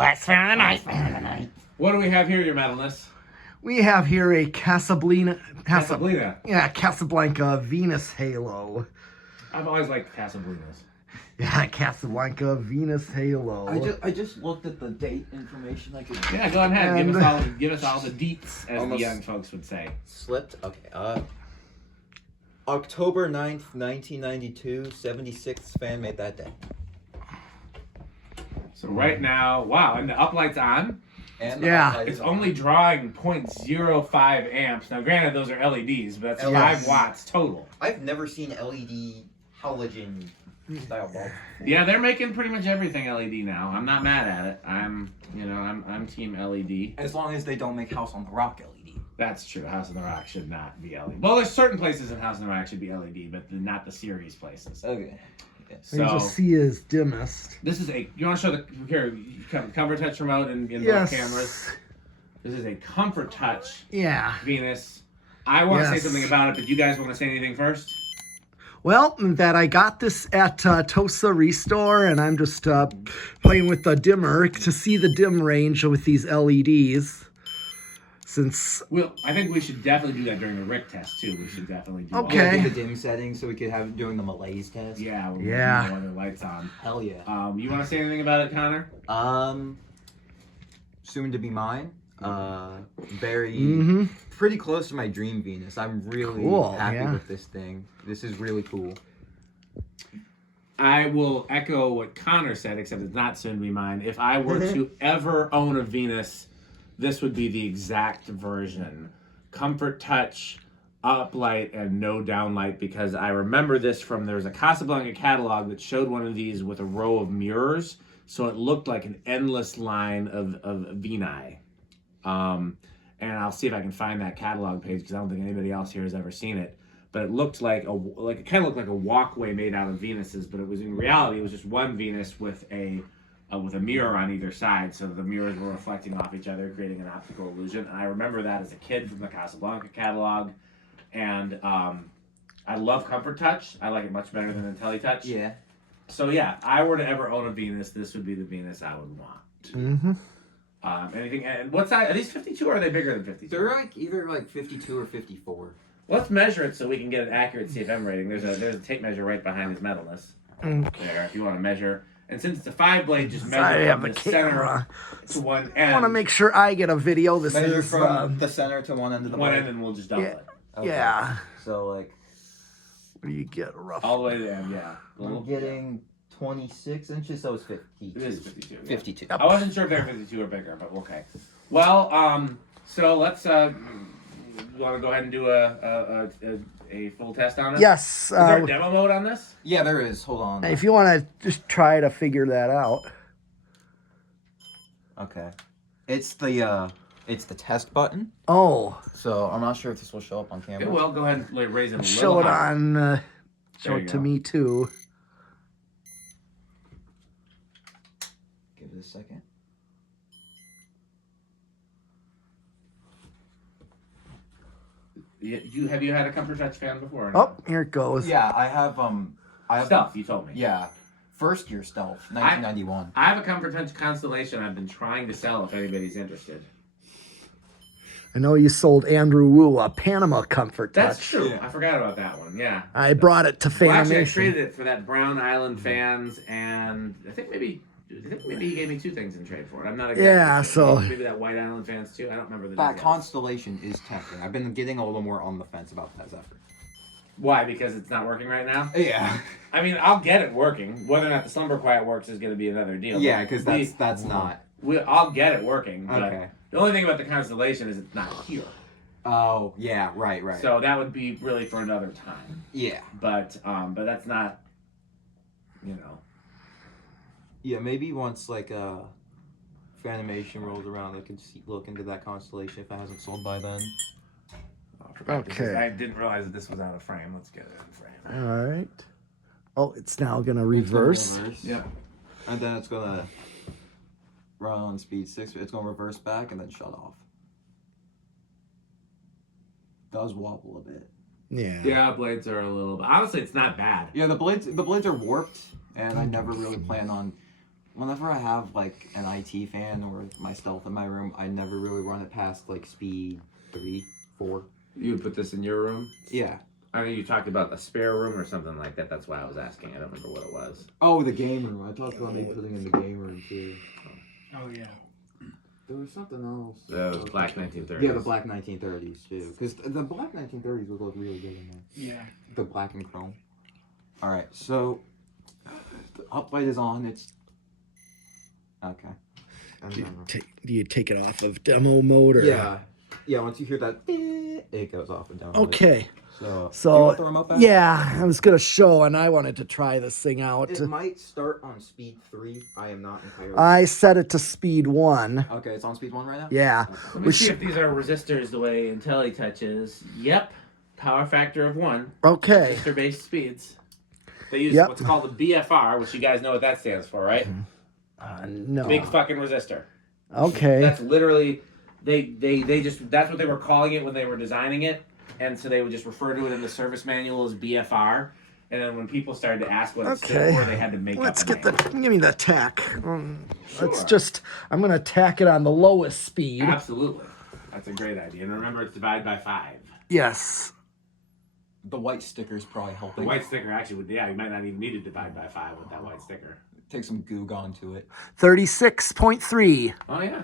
Last fan of the night. What do we have here, your metalness? We have here a Casablanca Venus Halo. I've always liked Casablancas. Yeah, Casablanca Venus Halo. I just looked at the date information. I could. Yeah, go ahead. And- Give us all the deets, as the young folks would say. Slipped. Okay. October 9th, 1992. 76th fan made that day. So right now, wow, and the uplight's on. And Yeah. It's only drawing 0.05 amps. Now, granted, those are LEDs, but that's 5 watts total. I've never seen LED halogen style bulb. Yeah, they're making pretty much everything LED now. I'm not mad at it. I'm team LED. As long as they don't make House on the Rock LED. That's true. House on the Rock should not be LED. Well, there's certain places in House on the Rock should be LED, but not the series places. Okay. You just see his dimmest. This is you want to show the Comfort Touch remote and both Yes. cameras. This is a Comfort Touch Yeah. Venus. I want to say Yes. something about it, but you guys want to say anything first? Well, that I got this at Tosa Restore, and I'm just playing with the dimmer to see the dim range with these LEDs. Since Well, I think we should definitely do that during the Rick test too. We should definitely do Okay. Yeah, do the dim settings so we could have it doing the malaise test. Yeah, we'll Yeah. know when the lights on. Hell yeah. You want to say anything about it, Connor? Soon to be mine. Very pretty close to my dream Venus. I'm really Cool, happy yeah. with this thing. This is really cool. I will echo what Connor said, except it's not soon to be mine. If I were to ever own a Venus, this would be the exact version. Comfort Touch, uplight, and no downlight, because I remember this from, there was a Casablanca catalog that showed one of these with a row of mirrors, so it looked like an endless line of Veni. And I'll see if I can find that catalog page, because I don't think anybody else here has ever seen it. But it looked like it kind of looked like a walkway made out of Venuses, but it was in reality it was just one Venus with a mirror on either side, so the mirrors were reflecting off each other, creating an optical illusion. And I remember that as a kid from the Casablanca catalog, and I love Comfort Touch. I like it much better than IntelliTouch. Yeah. So yeah, if I were to ever own a Venus, this would be the Venus I would want. Anything? And what size? Are these 52 or are they bigger than 52? They're like either like 52 or 54. Let's measure it so we can get an accurate CFM rating. There's a tape measure right behind his metalness. There, if you want to measure. And since it's a 5-blade, just measure from the center to one end. I want to make sure I get a video. This Measure is from the center to one end of the one blade. end, and we'll just double it. Okay. Yeah. So like, Where you get rough. All the way to the end, yeah. I'm getting 26 inches, so it's 52. It is 52. Yeah. 52. I wasn't sure if they're 52 or bigger, but okay. Well, so let's. You want to go ahead and do a full test on it? Yes. Is there a demo mode on this? Yeah, there is. Hold on. If you want to just try to figure that out. Okay. It's the test button. Oh. So I'm not sure if this will show up on camera. It will. Go ahead and raise it a little Show it higher. on. Show There it you to go. me too. Give it a second. Have you had a Comfort Touch fan before? Or Oh, not? here it goes. Yeah, I have Stealth. You told me. Yeah, first year stealth, 1991. I have a Comfort Touch Constellation I've been trying to sell if anybody's interested. I know you sold Andrew Wu a Panama Comfort Touch. That's true. Yeah. I forgot about that one. Yeah. I brought it to Well, actually, I Fanimation. traded it for that Brown Island fans, and I think maybe he gave me 2 things in trade for it. I'm not exactly Yeah, sure. so- Maybe that White Island fans too. I don't remember the That details. constellation is tempting. I've been getting a little more on the fence about that Zephyr. Why? Because it's not working right now? Yeah. I mean, I'll get it working. Whether or not the Slumber Quiet works is going to be another deal. Yeah, But because that's not. I'll get it working. But Okay. the only thing about the Constellation is it's not here. Oh, yeah, right. So that would be really for another time. Yeah. But that's not, you know. Yeah, maybe once like Fanimation rolls around, I can look into that constellation if it hasn't sold by then. Okay. I didn't realize that this was out of frame. Let's get it in frame. All right. Oh, it's now going to reverse. Yep. And then it's gonna run on speed 6. It's gonna reverse back and then shut off. Does wobble a bit. Yeah. Yeah, blades are a little. Honestly, it's not bad. Yeah, the blades are warped, and I never really plan on whenever I have like an IT fan or my stealth in my room, I never really run it past like speed 3, 4. You would put this in your room? Yeah. I mean, you talked about a spare room or something like that. That's why I was asking. I don't remember what it was. Oh, the game room. I talked about maybe putting in the game room too. Oh yeah. There was something else. The black 1930s. Yeah, the black 1930s too. Because the black 1930s would look really good in there. Yeah. The black and chrome. All right, so the uplight is on. It's okay. Do you take it off of demo mode or? Yeah. Once you hear that, it goes off and down. Okay. So So do you want the remote back? yeah, I was gonna show, and I wanted to try this thing out. It might start on speed 3. I am not entirely. I set it to speed 1. Okay, it's on speed 1 right now. Yeah. Let me see if these are resistors the way IntelliTouch is. Yep. Power factor of 1. Okay. Resistor-based speeds. They use Yep. what's called the BFR, which you guys know what that stands for, right? No. Big fucking resistor. Okay. That's literally they just that's what they were calling it when they were designing it, and so they would just refer to it in the service manual as BFR. And then when people started to ask what it stood for, they had to make Let's up get a name. give me the tack. Let's Sure. just. I'm gonna tack it on the lowest speed. Absolutely, that's a great idea. And remember, it's divided by 5. Yes. The white sticker's probably The helping. white sticker actually would, yeah, you might not even need to divide by 5 with that white sticker. Take some goog onto it. 36.3. Oh yeah,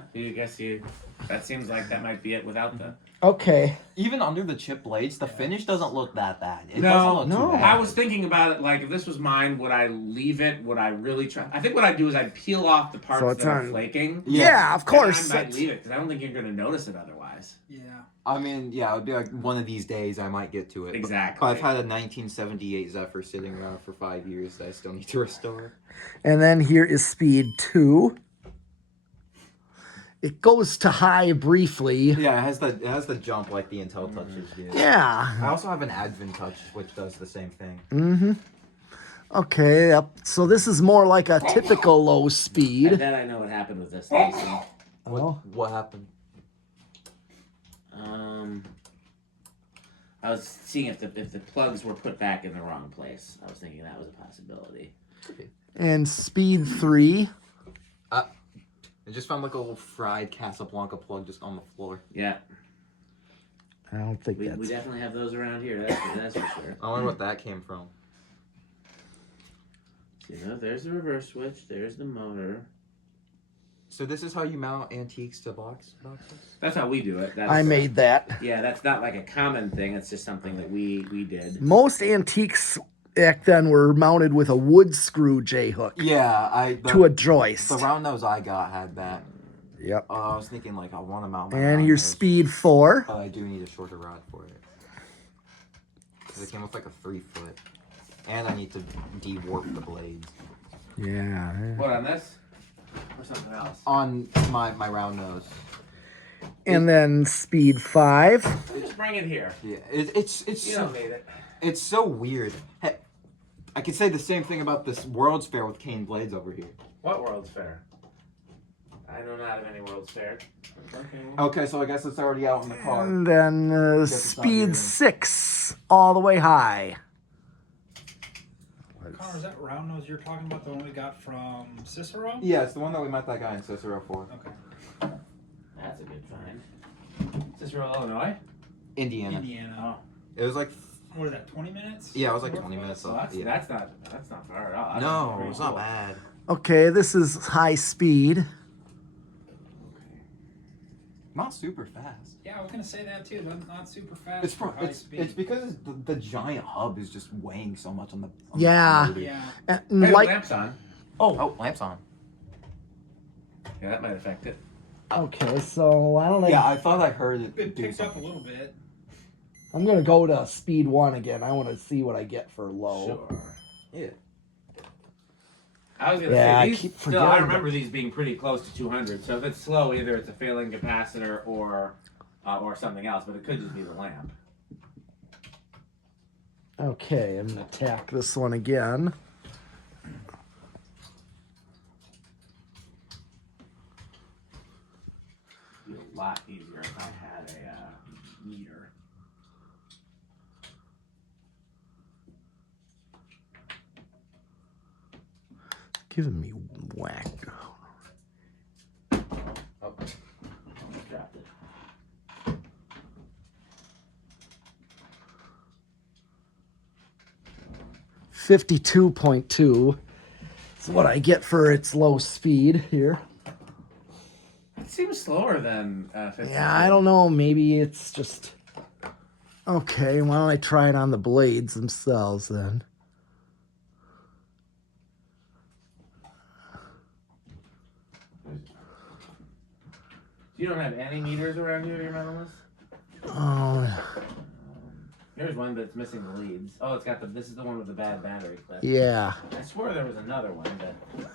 that seems like that might be it without the. Okay. Even under the chip blades, the finish doesn't look that bad. It No, doesn't look no. too bad. I was thinking about it, like, if this was mine, would I leave it? Would I really try? I think what I'd do is I'd peel off the parts So it's that are on- flaking. Yeah, of course. And I might leave it, because I don't think you're going to notice it otherwise. Yeah. I mean, yeah, it would be like one of these days I might get to it. Exactly. But I've had a 1978 Zephyr sitting around for 5 years that I still need to restore. And then here is speed 2. It goes to high briefly. Yeah, it has the jump like the Intel touches do. Yeah. I also have an Advent touch which does the same thing. Mm-hmm. Okay. Yep. So this is more like a typical low And speed. then I know what happened with this, Stacy. What happened? I was seeing if the plugs were put back in the wrong place. I was thinking that was a possibility. And speed 3. I just found like a little fried Casablanca plug just on the floor. Yeah, I don't think we that's. definitely have those around here. That's for sure. I wonder what that came from. So, there's the reverse switch. There's the motor. So this is how you mount antiques to boxes? That's how we do it. That's, I made that. Yeah, that's not like a common thing. It's just something that we did. Most antiques back then were mounted with a wood screw J hook Yeah, to a joist. the round nose I got had that. Yep. I was thinking like I want to mount my And round your nose, speed 4. but I do need a shorter rod for it. 'Cause it came with like a 3-foot. And I need to de-warp the blades. Yeah. What, on this? Or something else? On my round nose. And then speed 5. Just bring it here. Yeah, it's You so, don't need it. it's so weird. Hey, I could say the same thing about this World's Fair with cane blades over here. What World's Fair? I know not of any World's Fair. Okay. Okay, so I guess it's already out in the car. And then it's not here. speed 6. All the way high. Connor, is that round nose you're talking about the one we got from Cicero? Yeah, it's the one that we met that guy in Cicero for. Okay. That's a good find. Cicero, Illinois? Indiana. Indiana. Oh. It was like, What is that? 20 minutes? yeah, it was like Northwest? 20 minutes So off. that's, Yeah. that's not far at all. That's No, pretty it's not cool. bad. Okay, this is high speed. Not super fast. Yeah, I was gonna say that too. Not super fast. It's for high speed. it's because the giant hub is just weighing so much on the Yeah. the motor. Yeah. And Hey, the like, lamp's on. Oh, lamp's on. Yeah, that might affect it. okay, so I don't know. Yeah, I thought I heard it It do picked up a something. little bit. I'm gonna go to speed 1 again. I want to see what I get for low. Sure. Yeah. I was gonna Yeah, I say these. keep Still, I forgetting remember these being pretty close to 200. So if it's slow, either it's a failing capacitor or something else, but it could just be the lamp. Okay, I'm gonna tack this one again. It'd be a lot easier if I had a meter. giving me whack. Oh. Dropped it. 52.2 is what I get for its low speed here. It seems slower than 52. Yeah, I don't know. Maybe it's just... Okay, why don't I try it on the blades themselves then? You don't have any meters around here, your metal list? Oh, Here's one that's missing the leads. Oh, it's got the. This is the one with the bad battery clip. yeah. I swore there was another one, but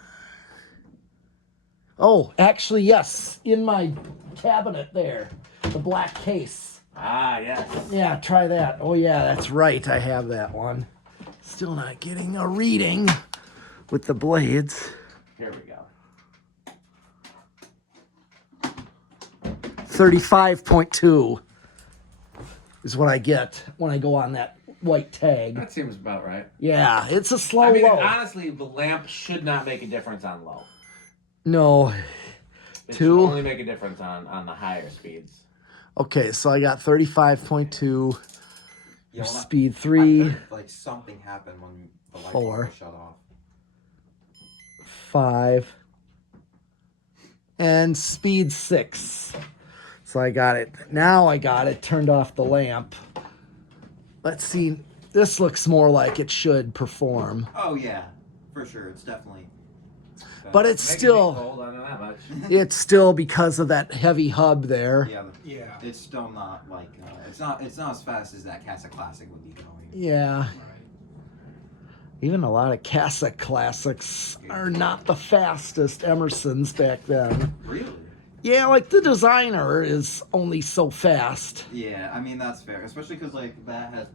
Oh, actually, yes. In my cabinet there. The black case. yes. Yeah, try that. Oh, yeah, that's right. I have that one. Still not getting a reading with the blades. Here we go. 35.2 is what I get when I go on that white tag. That seems about right. Yeah, it's a slow I mean, low. honestly, the lamp should not make a difference on low. No. It should Two. only make a difference on the higher speeds. Okay, so I got 35.2, Yeah, speed I 3, heard, like something happened when the light bulb 4. was shut off. 5, and speed 6. So I got it. Now I got it. Turned off the lamp. Let's see. This looks more like it should perform. Oh yeah, for sure. It's definitely. But it's Make it still, cold, I don't know that much. it's still because of that heavy hub there. Yeah, Yeah. it's still not like it's not as fast as that Casa Classic would be going. Yeah. Right. Even a lot of Casa Classics are not the fastest Emersons back then. Really? Yeah, like the designer is only so fast. Yeah, I mean that's fair, especially because like that has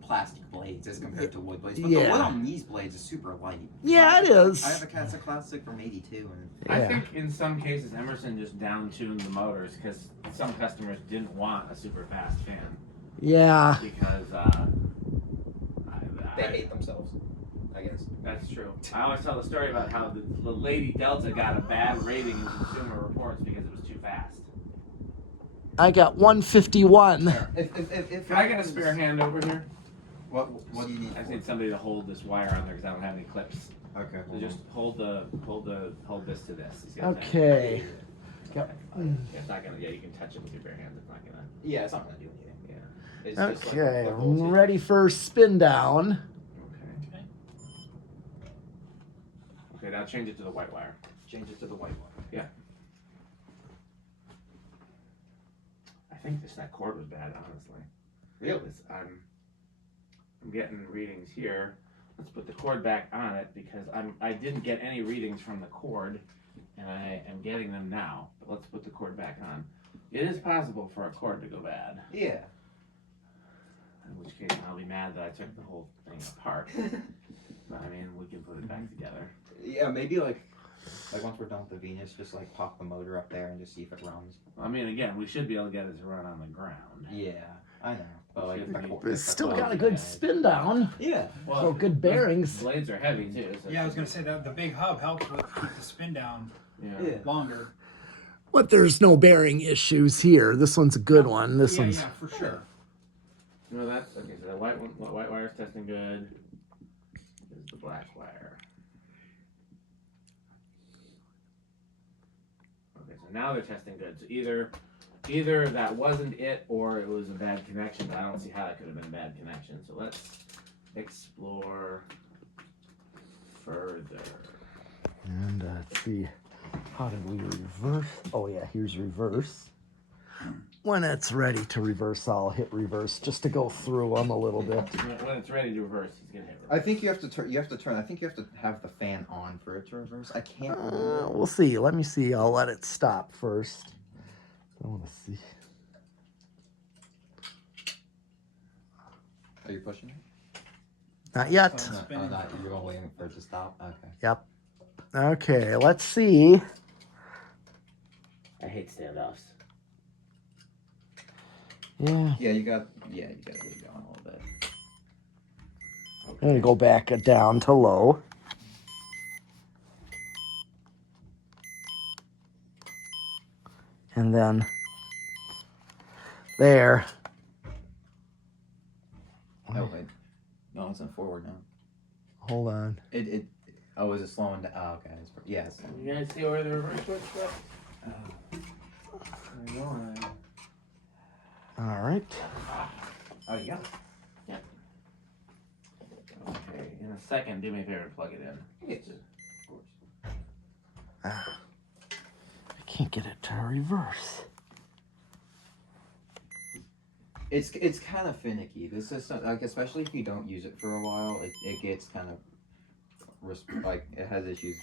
plastic blades as compared to wood blades. But Yeah. the wood on these blades is super light. Yeah, it is. I have a Casa Classic from '82, and Yeah. I think in some cases Emerson just down-tuned the motors because some customers didn't want a super fast fan Yeah. because they hate themselves. I guess. That's true. I always tell the story about how the Lady Delta got a bad rating in Consumer Reports because it was too fast. I got 151. If Can I get a spare hand over here? What do you need? I just need somebody to hold this wire on there because I don't have any clips. Okay. So just hold this to this. He's got that. Okay. Yep. It's not gonna. Yeah, you can touch it with your bare hands. It's not gonna. Yeah, it's not gonna do anything. Yeah. It's just like Okay, the I'm voltage. ready for spin down. Okay. Okay, now change it to the white wire. Change it to the white one. I think that cord was bad, honestly. Really? I'm getting readings here. Let's put the cord back on it because I didn't get any readings from the cord, and I am getting them now. But let's put the cord back on. It is possible for a cord to go bad. Yeah. In which case I'll be mad that I took the whole thing apart. But I mean, we can put it back together. Yeah, maybe like once we're done with the Venus, just like pop the motor up there and just see if it runs. I mean, again, we should be able to get it to run on the ground. Yeah, I know. But like, Should be. It's still got a good spin down. yeah. So good bearings. The blades are heavy too. So Yeah, I was gonna say that the big hub helps with keep the spin down Yeah. longer. But there's no bearing issues here. This one's a good one. This Yeah, one's yeah, for sure. No, that's okay. So the white wire's testing good. This is the black wire. Okay, so now they're testing good. So either that wasn't it or it was a bad connection. But I don't see how that could have been a bad connection. So let's explore further. And let's see, how did we reverse? Oh yeah, here's reverse. When it's ready to reverse, I'll hit reverse just to go through them a little bit. When it's ready to reverse, he's gonna hit reverse. I think you have to turn. I think you have to have the fan on for it to reverse. I can't. We'll see. Let me see. I'll let it stop first. I want to see. Are you pushing it? Not yet. No, not. You're waiting for it to stop. Okay. Yep. Okay, let's see. I hate standoffs. Yeah. Yeah, you got. Yeah, you got to leave it on a little bit. I'm gonna go back down to low. And then there. Oh wait, no, it's in forward now. Hold on. Oh, is it slowing down? Oh, okay. Yes. You guys see where the reverse switch goes? There you go. All right. Oh, you got it. Okay, in a second, do me a favor and plug it in. Yes, of course. I can't get it to reverse. It's kind of finicky. This system, like, especially if you don't use it for a while, it gets kind of like it has issues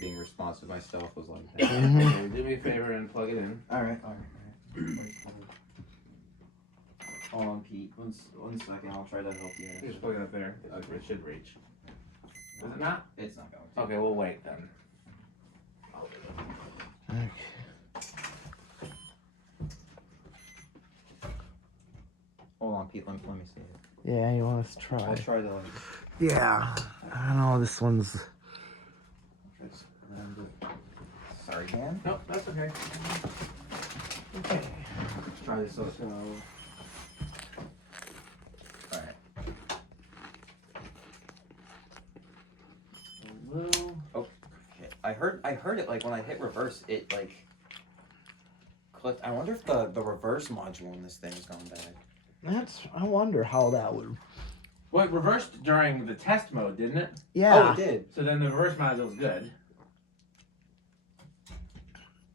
being responsive. My stuff was like that. Okay, do me a favor and plug it in. All right. Hold on, Pete. One second. I'll try to help you. Just plug it up there. Okay. It should reach. Is it not? It's not going to. Okay, we'll wait then. Okay. Hold on, Pete. Let me see it. Yeah, you want us to try? I'll try to like. Yeah. I don't know. This one's. Sorry, Dan. Nope, that's okay. Okay. Try this out. Alright. Okay. I heard it like when I hit reverse, it like clicked. I wonder if the reverse module in this thing is going bad. I wonder how that would. Well, it reversed during the test mode, didn't it? Yeah. Oh, it did. So then the reverse module's good.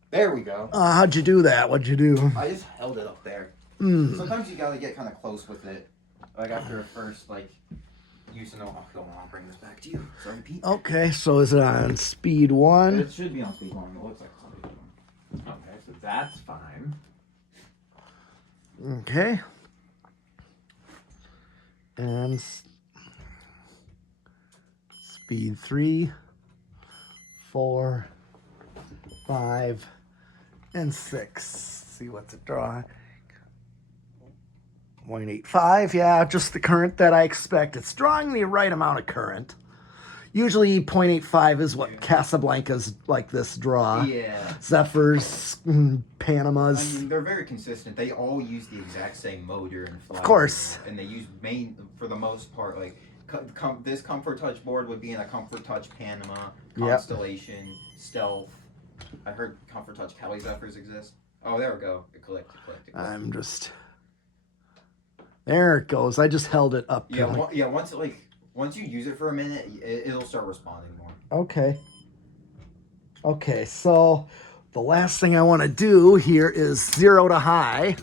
There we go. How'd you do that? What'd you do? I just held it up there. Mm. Sometimes you gotta get kind of close with it. Like after a first like use to know. Oh, I'll bring this back to you. Sorry, Pete. Okay, so is it on speed 1? It should be on speed 1. It looks like it's on speed 1. Okay, so that's fine. Okay. And speed 3, 4, 5, and 6. See what's it drawing. 0.85, yeah, just the current that I expect. It's drawing the right amount of current. Usually 0.85 is what Casablanca's like this draw. Yeah. Zephyrs, Panamas. I mean, they're very consistent. They all use the exact same motor and fly. Of course. And they use for the most part, like this Comfort Touch board would be in a Comfort Touch Panama, Constellation, Stealth. I heard Comfort Touch Cali Zephyrs exist. Oh, there we go. It collected. I'm just... There it goes. I just held it up. Yeah, once you use it for a minute, it'll start responding more. Okay. Okay, so the last thing I want to do here is 0 to high.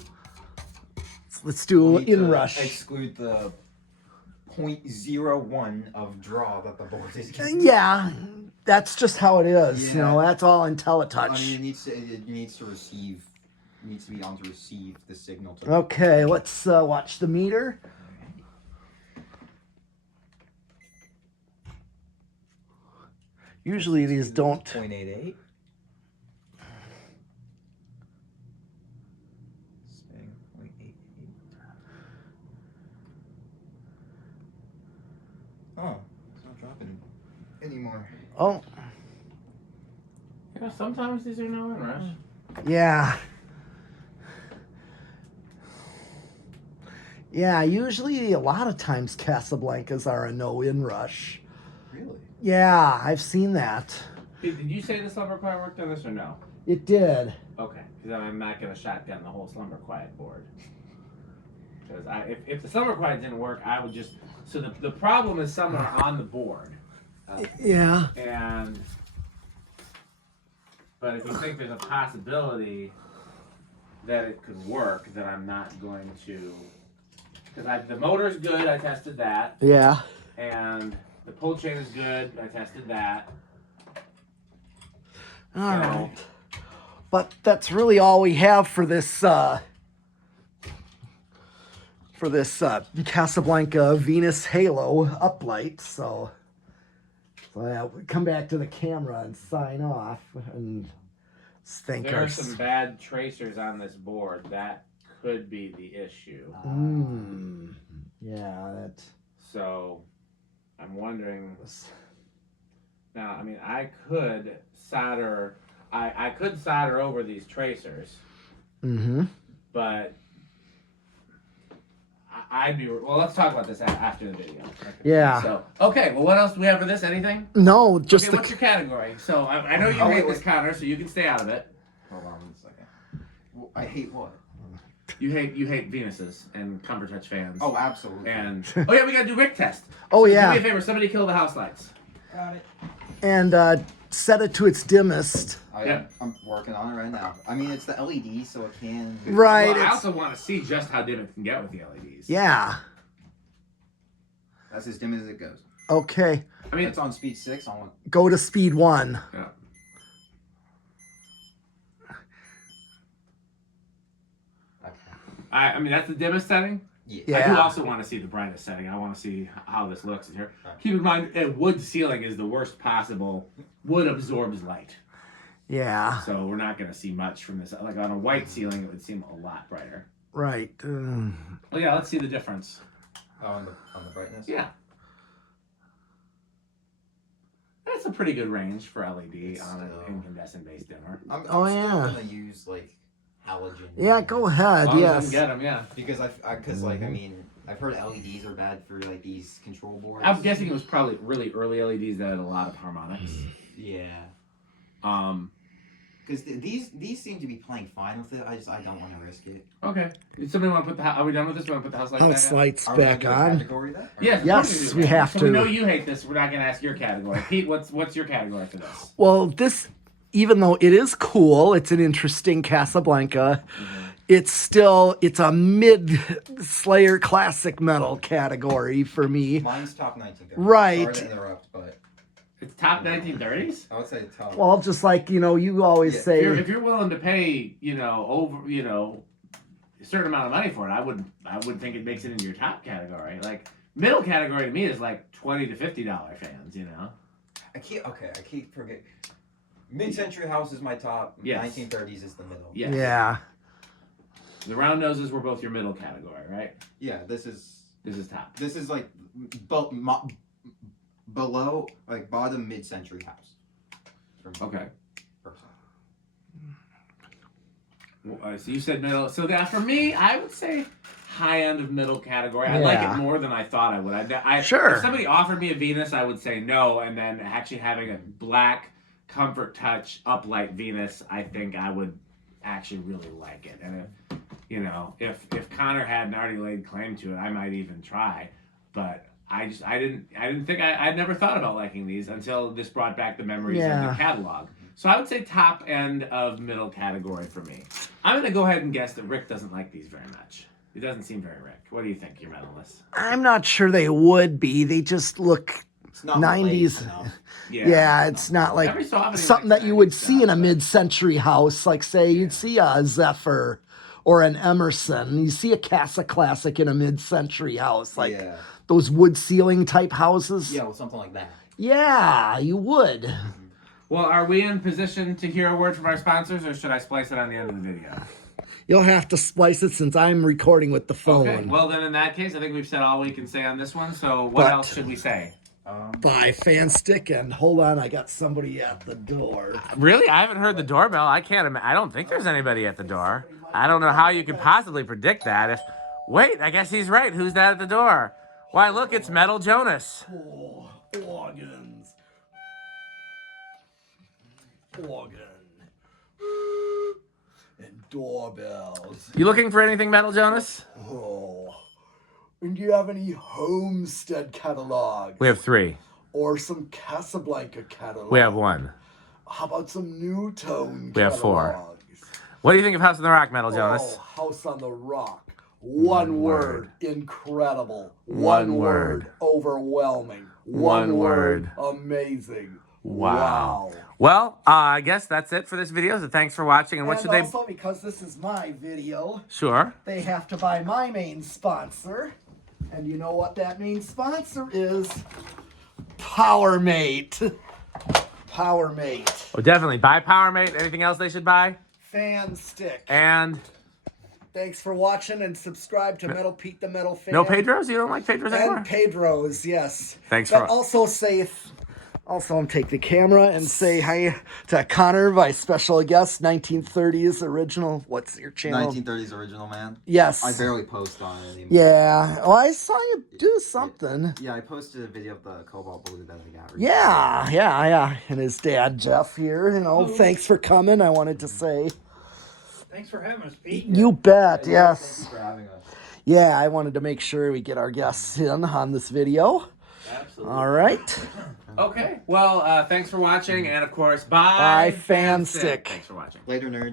Let's do inrush. Exclude the 0.01 of draw that the board is getting. Yeah, that's just how it is. You know, that's all IntelliTouch. I mean, it needs to be on to receive the signal. Okay, let's watch the meter. Usually these don't. 0.88. Oh, it's not dropping anymore. Oh, Yeah, sometimes these are no inrush. yeah. Yeah, usually a lot of times Casablancas are a no inrush. Really? Yeah, I've seen that. Hey, did you say the slumber quiet worked on this or no? It did. Okay, because I'm not going to shotgun the whole slumber quiet board. Because if the slumber quiet didn't work, I would just... So the problem is somewhere on the board. Yeah. But if you think there's a possibility that it could work, then I'm not going to... Because the motor's good, I tested that. Yeah. And the pull chain is good, I tested that. All right. But that's really all we have for this Casablanca Venus Halo uplight. So yeah, we come back to the camera and sign off and thank There our... are some bad tracers on this board. That could be the issue. Yeah, that... So I'm wondering... Now, I mean, I could solder over these tracers. Mm-hmm. But I'd be well. Let's talk about this after the video. Yeah. So okay. Well, what else do we have for this? Anything? No, just Okay. What's your category? So I know you Oh, hate wait, this counter, so you can stay out of it. Hold on 1 second. Well, I hate what? You hate Venuses and Comfort Touch fans. Oh, absolutely. And oh yeah, we gotta do Rick test. Oh, So yeah. Do me a favor. Somebody kill the house lights. Got it. and set it to its dimmest. Yeah. I'm working on it right now. I mean, it's the LED, so it can. Right. Well, I it's- also want to see just how dim it can get with the LEDs. Yeah. That's as dim as it goes. Okay. I mean, It's on speed 6. I want. Go to speed 1. yeah. Okay. I mean that's the dimmest setting. Yeah. I do Yeah. also want to see the brightest setting. I want to see how this looks in here. Keep in mind, a wood ceiling is the worst possible. Wood absorbs light, Yeah. so we're not going to see much from this. Like on a white ceiling, it would seem a lot brighter. Right. Oh yeah, let's see the difference. Oh, on the brightness. Yeah, that's a pretty good range for LED on an Still. incandescent-based dimmer. I'm Oh, still yeah. gonna use like halogen. Yeah, go ahead. As long as I Yes. can get 'em, yeah. Because like I mean, I've heard LEDs are bad for like these control boards. I'm guessing it was probably really early LEDs that had a lot of harmonics. Yeah. Um. Because these seem to be playing fine with it. I don't want to risk it. Okay. Did somebody want to put the? Are we done with this? Want to put the house lights House back on? lights Are we back gonna do a on. category then? Or- Yes, of Yes, course we have so to. We know you hate this. We're not going to ask your category. Pete, what's your category for this? Well, this, even though it is cool, it's an interesting Casablanca. It's a mid Slayer classic metal category for me. Mine's top 1930. Right. Sorry to interrupt, but It's top 1930s. I would say top. Well, just like, you always Yeah, say. If you're willing to pay, over, a certain amount of money for it, I would think it makes it into your top category. Like middle category to me is like $20 to $50 fans. I keep forgetting. Mid-century house is my top. Yes. 1930s is the middle. Yes. Yeah. The round noses were both your middle category, right? Yeah. This is top. This is like below, like bottom mid-century house. Okay. Personally. Well, so you said middle. So that for me, I would say high end of middle category. I like Yeah. it more than I thought I would. Sure. If somebody offered me a Venus, I would say no. And then actually having a black Comfort Touch uplight Venus, I think I would actually really like it. And if Connor hadn't already laid claim to it, I might even try. But I didn't think I'd never thought about liking these until this brought back the memories of Yeah. the catalog. So I would say top end of middle category for me. I'm gonna go ahead and guess that Rick doesn't like these very much. It doesn't seem very Rick. What do you think, your medalist? I'm not sure they would be. They just look It's not 90s. late enough. Yeah, it's not like Every so often he something likes that you would 90s see in a stuff, but- mid-century house. Like, say, you'd see a Zephyr or an Emerson. You see a Casa Classic in a mid-century house. Like Yeah. those wood ceiling type houses. Yeah, well, something like that. Yeah, you would. Well, are we in position to hear a word from our sponsors, or should I splice it on the end of the video? You'll have to splice it since I'm recording with the phone. Okay. Well, then in that case, I think we've said all we can say on this one. So what But- else should we say? Bye, fan stick, and hold on, I got somebody at the door. Really? I haven't heard the doorbell. I can't. I don't think there's anybody at the door. I don't know how you could possibly predict that. Wait, I guess he's right. Who's that at the door? Why, look, it's Metal Jonas. Oh, organs. Organ. And doorbells. You looking for anything, Metal Jonas? Oh. And do you have any Homestead catalogs? We have 3. Or some Casablanca catalogs? We have 1. How about some New Tone We have 4. catalogs? What do you think of House on the Rock, Metal Jonas? Oh, House on the Rock. One word. Incredible. One word. Overwhelming. One word. Amazing. Wow. Well, I guess that's it for this video. So thanks for watching. And what should they? Also, because this is my video, Sure. they have to buy my main sponsor. And you know what that main sponsor is? PowerMate. PowerMate. Oh, definitely buy PowerMate. Anything else they should buy? Fan stick. And Thanks for watching and subscribe to Metal Pete the Metal Fan. no Pedros. You don't like Pedros anymore? And Pedro's, yes. Thanks but for- also say Also, I'm take the camera and say hi to Connor, my special guest, 1930s original. What's your channel? 1930s original man. Yes. I barely post on it anymore. Yeah. Oh, I saw you do something. Yeah, I posted a video of the cobalt blue that I got. Yeah. And his dad, Jeff, here. Thanks for coming. I wanted to say. Thanks for having us, Pete. You bet. Yeah, Yes. Thank you for having us. Yeah, I wanted to make sure we get our guests in on this video. Absolutely. All right. Okay. Well, thanks for watching, and of course, bye, Bye, Fanstick. Thanks for watching. Later, nerds.